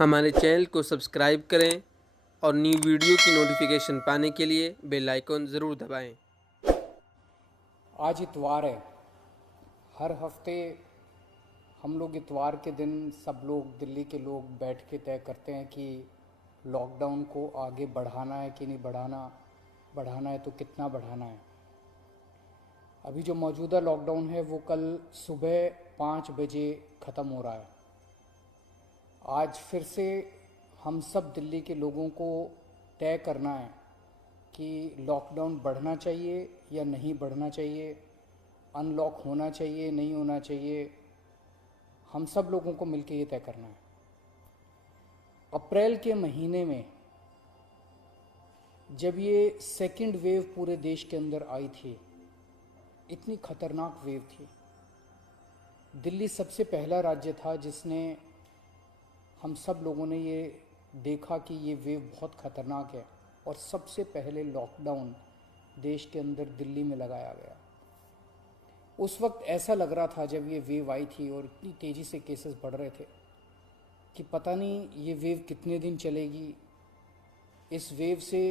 हमारे चैनल को सब्सक्राइब करें और न्यू वीडियो की नोटिफिकेशन पाने के लिए बेल आइकन ज़रूर दबाएं। आज इतवार है। हर हफ्ते हम लोग इतवार के दिन सब लोग दिल्ली के लोग बैठ के तय करते हैं कि लॉकडाउन को आगे बढ़ाना है कि नहीं बढ़ाना है तो कितना बढ़ाना है। अभी जो मौजूदा लॉकडाउन है वो कल सुबह 5 बजे ख़त्म हो रहा है। आज फिर से हम सब दिल्ली के लोगों को तय करना है कि लॉकडाउन बढ़ना चाहिए या नहीं बढ़ना चाहिए, अनलॉक होना चाहिए नहीं होना चाहिए। हम सब लोगों को मिलकर ये तय करना है। अप्रैल के महीने में जब ये सेकंड वेव पूरे देश के अंदर आई थी, इतनी खतरनाक वेव थी। दिल्ली सबसे पहला राज्य था जिसने, हम सब लोगों ने ये देखा कि ये वेव बहुत खतरनाक है और सबसे पहले लॉकडाउन देश के अंदर दिल्ली में लगाया गया। उस वक्त ऐसा लग रहा था जब ये वेव आई थी और इतनी तेज़ी से केसेस बढ़ रहे थे कि पता नहीं ये वेव कितने दिन चलेगी, इस वेव से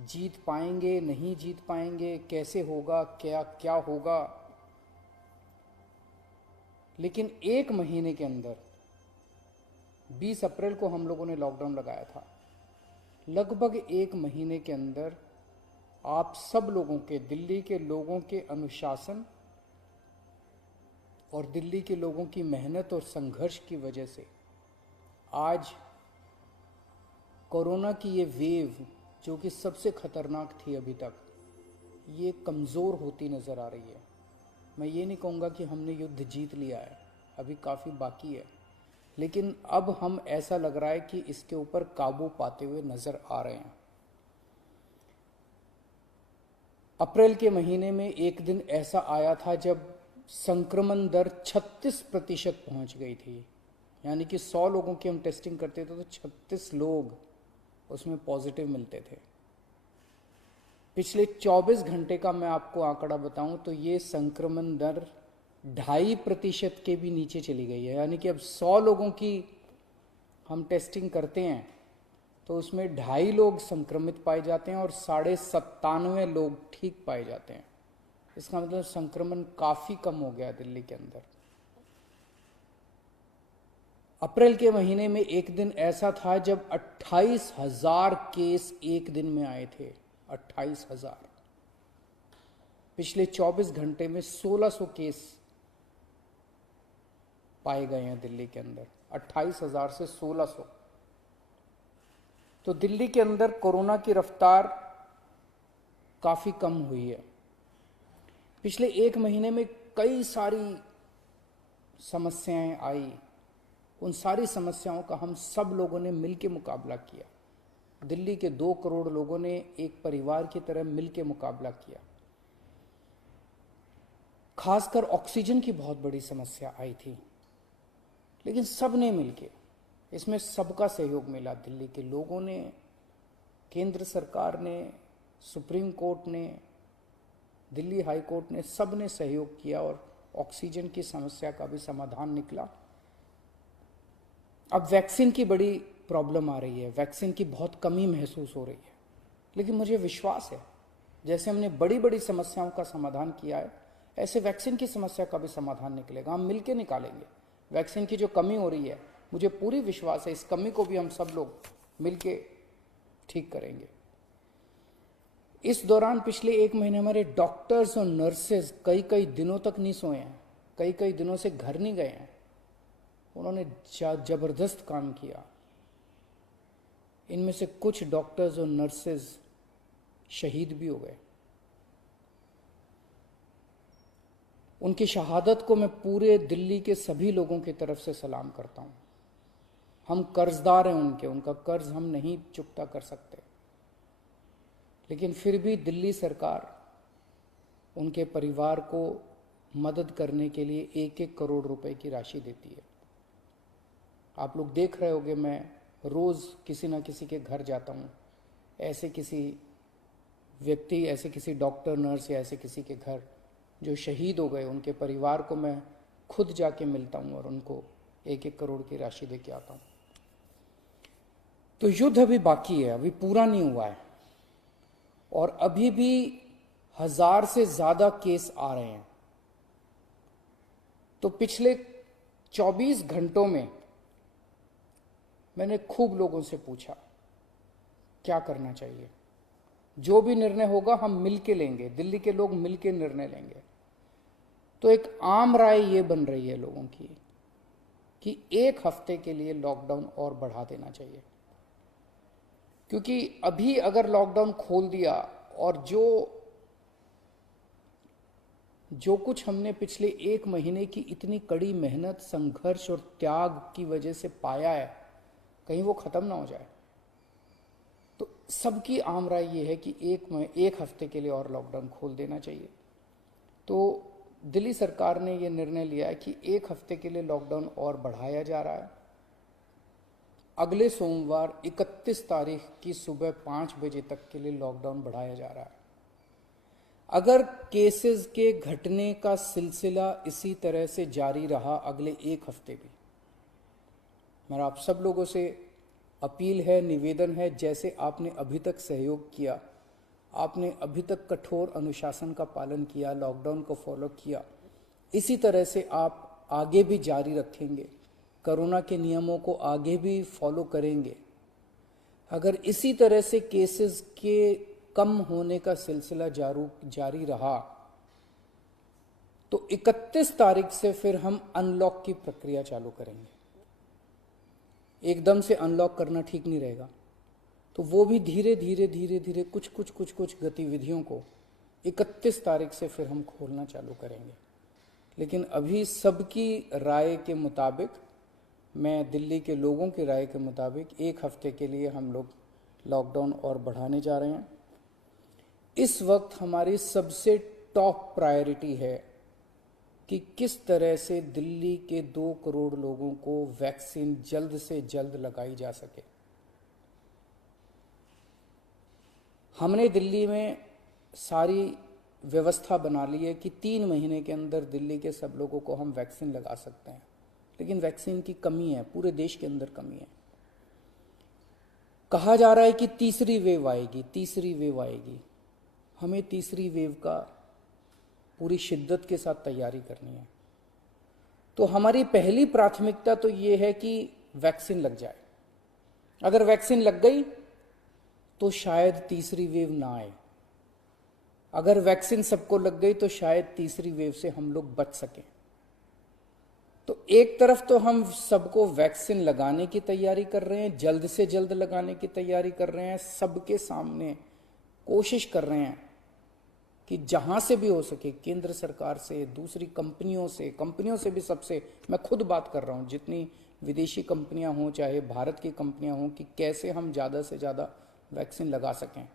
जीत पाएंगे नहीं जीत पाएंगे, कैसे होगा, क्या क्या होगा। लेकिन एक महीने के अंदर 20 अप्रैल को हम लोगों ने लॉकडाउन लगाया था। लगभग एक महीने के अंदर आप सब लोगों के, दिल्ली के लोगों के अनुशासन और दिल्ली के लोगों की मेहनत और संघर्ष की वजह से आज कोरोना की ये वेव, जो कि सबसे खतरनाक थी अभी तक, ये कमज़ोर होती नज़र आ रही है। मैं ये नहीं कहूँगा कि हमने युद्ध जीत लिया है, अभी काफ़ी बाकी है, लेकिन अब हम, ऐसा लग रहा है कि इसके ऊपर काबू पाते हुए नज़र आ रहे हैं। अप्रैल के महीने में एक दिन ऐसा आया था जब संक्रमण दर 36% पहुंच गई थी। यानी कि 100 लोगों की हम टेस्टिंग करते थे तो 36 लोग उसमें पॉजिटिव मिलते थे। पिछले 24 घंटे का मैं आपको आंकड़ा बताऊं तो ये संक्रमण दर 2.5% के भी नीचे चली गई है। यानी कि अब 100 लोगों की हम टेस्टिंग करते हैं तो उसमें 2.5 लोग संक्रमित पाए जाते हैं और 97.5 लोग ठीक पाए जाते हैं। इसका मतलब संक्रमण काफ़ी कम हो गया दिल्ली के अंदर। अप्रैल के महीने में एक दिन ऐसा था जब 28,000 केस एक दिन में आए थे। 28,000। पिछले 24 घंटे में 1,600 केस पाए गए हैं दिल्ली के अंदर। 28,000 से 1,600। तो दिल्ली के अंदर कोरोना की रफ्तार काफ़ी कम हुई है। पिछले एक महीने में कई सारी समस्याएं आई। उन सारी समस्याओं का हम सब लोगों ने मिलकर मुकाबला किया। दिल्ली के 2 करोड़ लोगों ने एक परिवार की तरह मिलकर मुकाबला किया। खासकर ऑक्सीजन की बहुत बड़ी समस्या आई थी, लेकिन सब ने मिलके, इसमें सबका सहयोग मिला। दिल्ली के लोगों ने, केंद्र सरकार ने, सुप्रीम कोर्ट ने, दिल्ली हाई कोर्ट ने, सब ने सहयोग किया और ऑक्सीजन की समस्या का भी समाधान निकला। अब वैक्सीन की बड़ी प्रॉब्लम आ रही है, वैक्सीन की बहुत कमी महसूस हो रही है, लेकिन मुझे विश्वास है जैसे हमने बड़ी बड़ी समस्याओं का समाधान किया है, ऐसे वैक्सीन की समस्या का भी समाधान निकलेगा। हम मिलकर निकालेंगे। वैक्सीन की जो कमी हो रही है, मुझे पूरी विश्वास है इस कमी को भी हम सब लोग मिलके ठीक करेंगे। इस दौरान पिछले एक महीने हमारे डॉक्टर्स और नर्सेज कई कई दिनों तक नहीं सोए हैं, कई कई दिनों से घर नहीं गए हैं। उन्होंने जबरदस्त काम किया। इनमें से कुछ डॉक्टर्स और नर्सेज शहीद भी हो गए। उनकी शहादत को मैं पूरे दिल्ली के सभी लोगों की तरफ से सलाम करता हूं। हम कर्जदार हैं उनके, उनका कर्ज हम नहीं चुकता कर सकते, लेकिन फिर भी दिल्ली सरकार उनके परिवार को मदद करने के लिए 1-1 करोड़ रुपए की राशि देती है। आप लोग देख रहे होंगे, मैं रोज़ किसी ना किसी के घर जाता हूँ। ऐसे किसी व्यक्ति, ऐसे किसी डॉक्टर, नर्स या ऐसे किसी के घर जो शहीद हो गए, उनके परिवार को मैं खुद जाके मिलता हूँ और उनको 1-1 करोड़ की राशि दे के आता हूँ। तो युद्ध अभी बाकी है, अभी पूरा नहीं हुआ है, और अभी भी 1000 से ज्यादा केस आ रहे हैं। तो पिछले 24 घंटों में मैंने खूब लोगों से पूछा क्या करना चाहिए। जो भी निर्णय होगा हम मिलके लेंगे, दिल्ली के लोग मिलके निर्णय लेंगे। तो एक आम राय ये बन रही है लोगों की कि 1 हफ्ते के लिए लॉकडाउन और बढ़ा देना चाहिए, क्योंकि अभी अगर लॉकडाउन खोल दिया और जो कुछ हमने पिछले 1 महीने की इतनी कड़ी मेहनत, संघर्ष और त्याग की वजह से पाया है, कहीं वो खत्म ना हो जाए। तो सबकी आम राय ये है कि 1 हफ्ते के लिए और लॉकडाउन खोल देना चाहिए। तो दिल्ली सरकार ने ये निर्णय लिया है कि 1 हफ्ते के लिए लॉकडाउन और बढ़ाया जा रहा है। अगले सोमवार 31 तारीख की सुबह 5 बजे तक के लिए लॉकडाउन बढ़ाया जा रहा है। अगर केसेस के घटने का सिलसिला इसी तरह से जारी रहा अगले 1 हफ्ते भी, मेरा आप सब लोगों से अपील है, निवेदन है, जैसे आपने अभी तक सहयोग किया, आपने अभी तक कठोर अनुशासन का पालन किया, लॉकडाउन को फॉलो किया, इसी तरह से आप आगे भी जारी रखेंगे, कोरोना के नियमों को आगे भी फॉलो करेंगे। अगर इसी तरह से केसेस के कम होने का सिलसिला जारी रहा तो 31 तारीख से फिर हम अनलॉक की प्रक्रिया चालू करेंगे। एकदम से अनलॉक करना ठीक नहीं रहेगा, तो वो भी धीरे धीरे कुछ गतिविधियों को 31 तारीख से फिर हम खोलना चालू करेंगे। लेकिन अभी सबकी राय के मुताबिक, मैं दिल्ली के लोगों की राय के मुताबिक 1 हफ्ते के लिए हम लोग लॉकडाउन और बढ़ाने जा रहे हैं। इस वक्त हमारी सबसे टॉप प्रायोरिटी है कि किस तरह से दिल्ली के 2 करोड़ लोगों को वैक्सीन जल्द से जल्द लगाई जा सके। हमने दिल्ली में सारी व्यवस्था बना ली है कि 3 महीने के अंदर दिल्ली के सब लोगों को हम वैक्सीन लगा सकते हैं, लेकिन वैक्सीन की कमी है, पूरे देश के अंदर कमी है। कहा जा रहा है कि तीसरी वेव आएगी। हमें तीसरी वेव का पूरी शिद्दत के साथ तैयारी करनी है। तो हमारी पहली प्राथमिकता तो ये है कि वैक्सीन लग जाए। अगर वैक्सीन लग गई तो शायद तीसरी वेव ना आए। अगर वैक्सीन सबको लग गई तो शायद तीसरी वेव से हम लोग बच सकें। तो एक तरफ तो हम सबको वैक्सीन लगाने की तैयारी कर रहे हैं, जल्द से जल्द लगाने की तैयारी कर रहे हैं, सबके सामने कोशिश कर रहे हैं कि जहां से भी हो सके, केंद्र सरकार से, दूसरी कंपनियों से भी, सबसे मैं खुद बात कर रहा हूं, जितनी विदेशी कंपनियां हों चाहे भारत की कंपनियां हों, कि कैसे हम ज़्यादा से ज़्यादा वैक्सीन लगा सकें।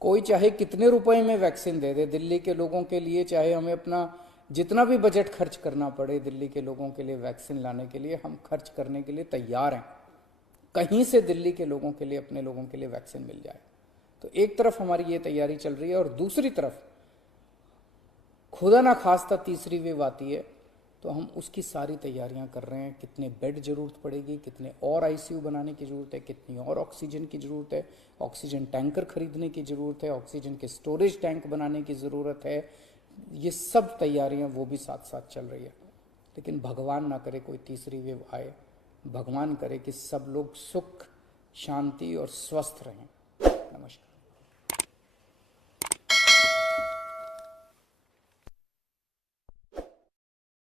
कोई चाहे कितने रुपए में वैक्सीन दे दे दिल्ली के लोगों के लिए, चाहे हमें अपना जितना भी बजट खर्च करना पड़े दिल्ली के लोगों के लिए वैक्सीन लाने के लिए, हम खर्च करने के लिए तैयार हैं। कहीं से दिल्ली के लोगों के लिए, अपने लोगों के लिए वैक्सीन मिल जाए। तो एक तरफ हमारी ये तैयारी चल रही है, और दूसरी तरफ खुदा ना खास्ता तीसरी वेव आती है तो हम उसकी सारी तैयारियां कर रहे हैं। कितने बेड जरूरत पड़ेगी, कितने और आईसीयू बनाने की ज़रूरत है, कितनी और ऑक्सीजन की ज़रूरत है, ऑक्सीजन टैंकर खरीदने की ज़रूरत है, ऑक्सीजन के स्टोरेज टैंक बनाने की ज़रूरत है। ये सब तैयारियां वो भी साथ साथ चल रही है। लेकिन भगवान ना करे कोई तीसरी वेव आए, भगवान करे कि सब लोग सुख, शांति और स्वस्थ रहें।